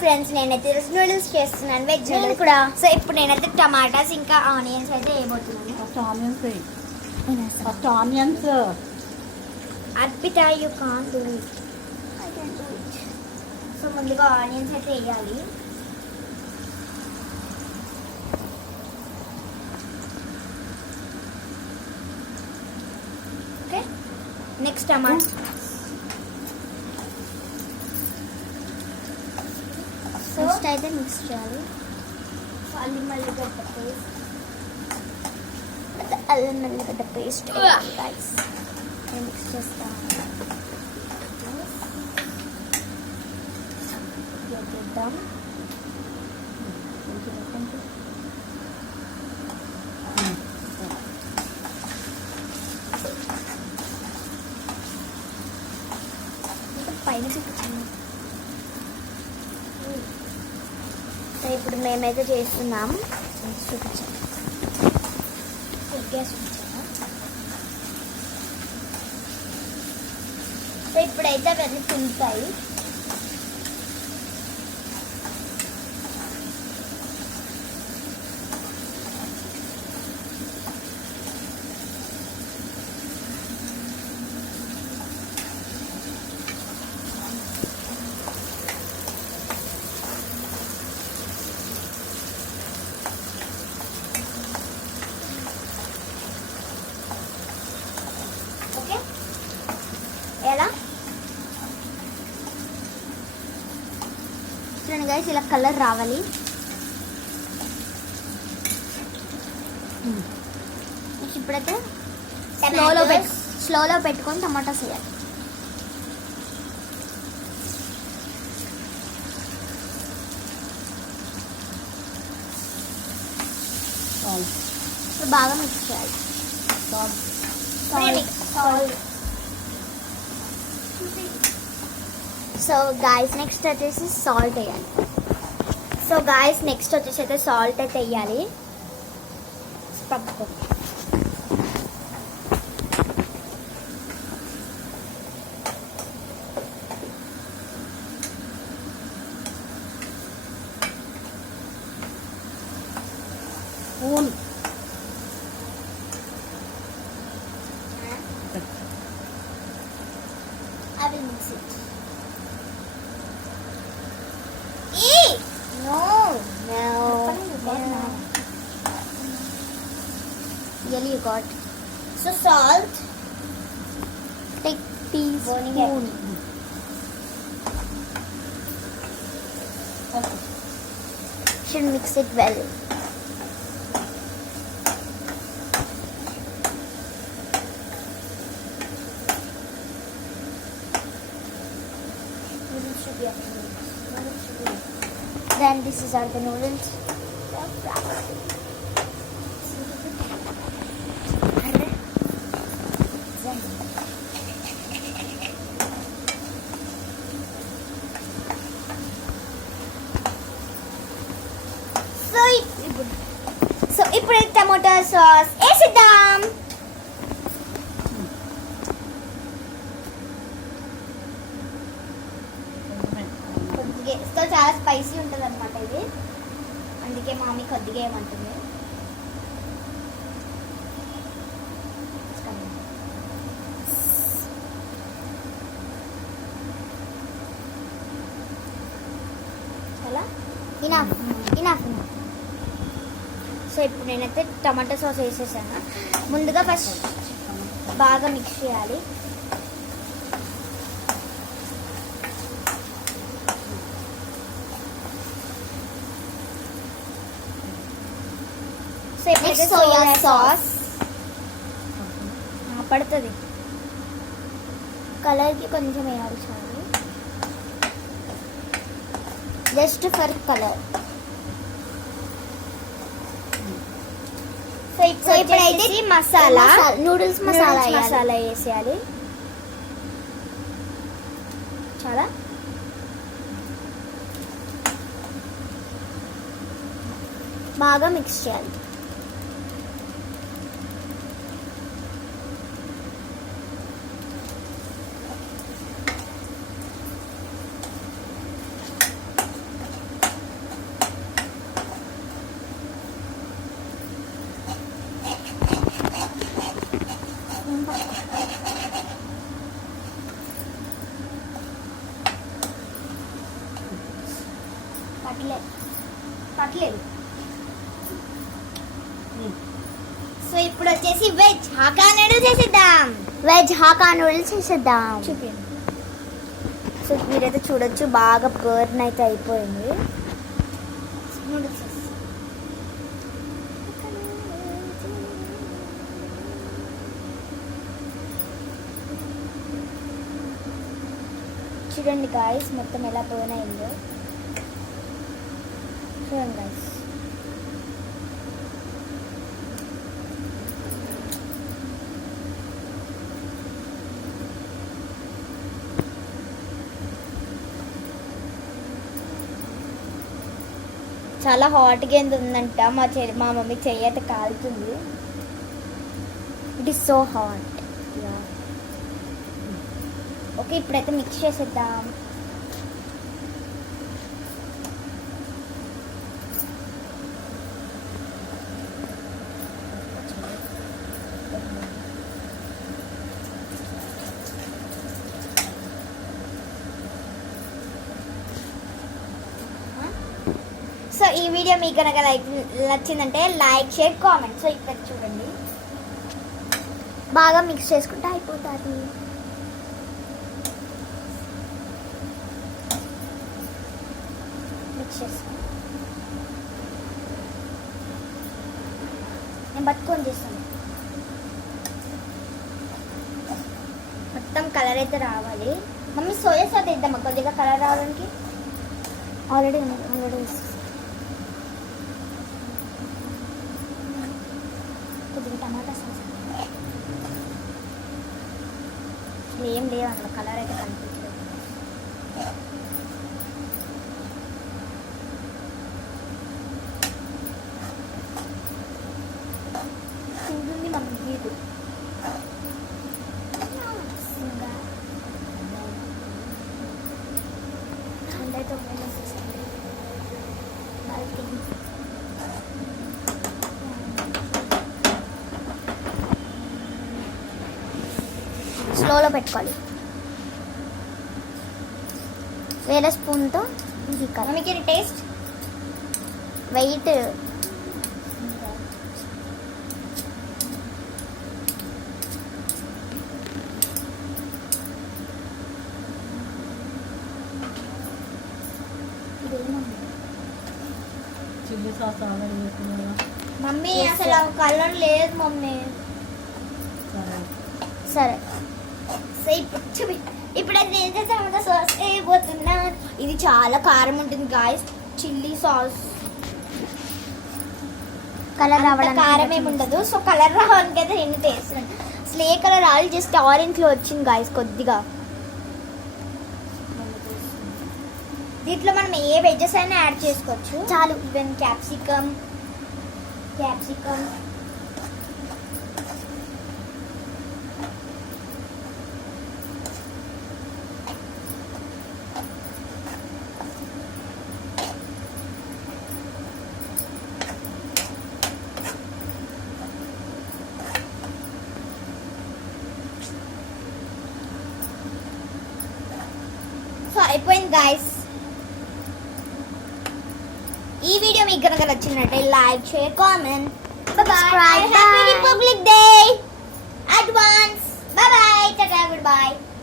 ఫ్రెండ్స్, నేనైతే నూడిల్స్ చేస్తున్నాను, veg noodles కూడా. సో ఇప్పుడు నేనైతే టమాటాస్ ఇంకా ఆనియన్స్ అయితే వేయబోతున్నాను. First onions Arpita, you can't do it. I can do it. So ముందుగా ఆనియన్స్ అయితే వేయాలి. Okay, next tomato. ఫస్ట్ అయితే మిక్స్ చేయాలి. అల్లం ఎల్లిగడ్డ పేస్ట్, అల్లం ఎల్లిగడ్డ పేస్ట్ గైస్ మిక్స్ చేస్తాను. చేద్దాం. పైన చూపించాను. ఇప్పుడు మేమైతే చేస్తున్నాం. చూపించాను, గ్యాస్ చూపించాను. సో ఇప్పుడైతే అవన్నీ తింటాయి. ఎలా చూడండి గైస్, ఇలా కలర్ రావాలి. ఇప్పుడైతే స్లోలో పెట్టుకొని టమాటాస్ వేయాలి. బాగా మిక్స్ చేయాలి. సో గాయస్ నెక్స్ట్ వచ్చేసి సాల్ట్ వేయాలి. సో గాయస్ నెక్స్ట్ వచ్చేసి అయితే సాల్ట్ అయితే వేయాలి. పప్పు I will mix it. No. Really, you got. So salt. Take teaspoon. Should mix it well. Then this is our the noodles. So ఇప్పుడు టమాటో సాస్ వేసిద్దాం. సో చాలా స్పైసీ ఉంటుంది అనమాట ఇది, అందుకే మామీ కొద్దిగా ఏమంటుంది. చాలా ఇనఫ్. సో ఇప్పుడు నేనైతే టమాటో సాస్ వేసేసాను. ముందుగా ఫస్ట్ బాగా మిక్స్ చేయాలి. సోయా సాస్ పడుతుంది, కలర్కి కొంచెం వేయాలి చాలు, జస్ట్ ఫర్ కలర్. సో ఇప్పుడైతే మసాలా నూడిల్స్ మసాలా వేసేయాలి. చాలా బాగా మిక్స్ చేయాలి. పట్టలేదు. సో ఇప్పుడు వచ్చేసి వెజ్ హాకా నూడిల్స్ చేసేద్దాం. చూపించండి. సో మీరైతే చూడొచ్చు, బాగా బర్న్ అయితే అయిపోయింది. నూడిల్స్ చూడండి గాయస్, మొత్తం ఎలా బర్న్ అయిందో చూడండి గాయస్. చాలా హాట్గా ఉందంట. మా మమ్మీ చెయ్యి అయితే కాలుతుంది. It is so hot. Okay, ఇప్పుడైతే మిక్స్ చేసేద్దాం. సో ఈ వీడియో మీకు కనుక నచ్చిందంటే లైక్, షేర్, కామెంట్. సో ఇక్కడ చూడండి, బాగా మిక్స్ చేసుకుంటే అయిపోతుంది. మిక్స్ చేసుకోండి. నేను పట్టుకొని చేస్తాను. మొత్తం కలర్ అయితే రావాలి. మమ్మీ సోయా సాస్ వేద్దామా కొద్దిగా కలర్ రావడానికి? ఆల్రెడీ కొద్దిగా టమాటా సాస్ ఏం లేవు అందులో, కలర్ అయితే కనిపించలేదు. తింటుంది మమ్మీ వీడు. అందరితో స్లోలో పెట్టుకోవాలి. వేరే స్పూన్తో ఇది కాదు. మీకు taste wait chilli sauce already వేసుకున్నా. మమ్మీ అసలు కలర్ లేదు మమ్మీ. సరే సో ఇప్పుడైతే నేను టమాటా సాస్ వేయబోతున్నా. ఇది చాలా కారం ఉంటుంది గాయస్. చిల్లీ సాస్ కలర్ రావడానికి కారం ఏమి ఉండదు. సో కలర్ రావడానికి అయితే నేను టేస్ట్ అసలు ఏ కలర్ రావాలి, జస్ట్ ఆరెంజ్లో వచ్చింది గాయస్ కొద్దిగా. దీంట్లో మనం ఏ వెజెస్ అయినా యాడ్ చేసుకోవచ్చు చాలు. ఈవెన్ క్యాప్సికమ్ సో అయిపోయింది గాయస్. ఈ వీడియో మీకు కనుక నచ్చినట్లయితే లైక్, షేర్, కామెంట్, సబ్స్క్రైబ్.